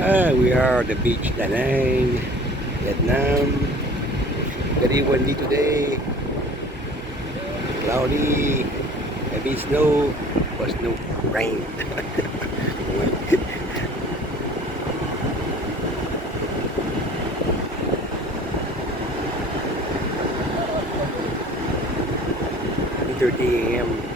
We are the beach Danang, Vietnam. Very windy today. Cloudy, heavy snow, was no rain. 2:30 a.m.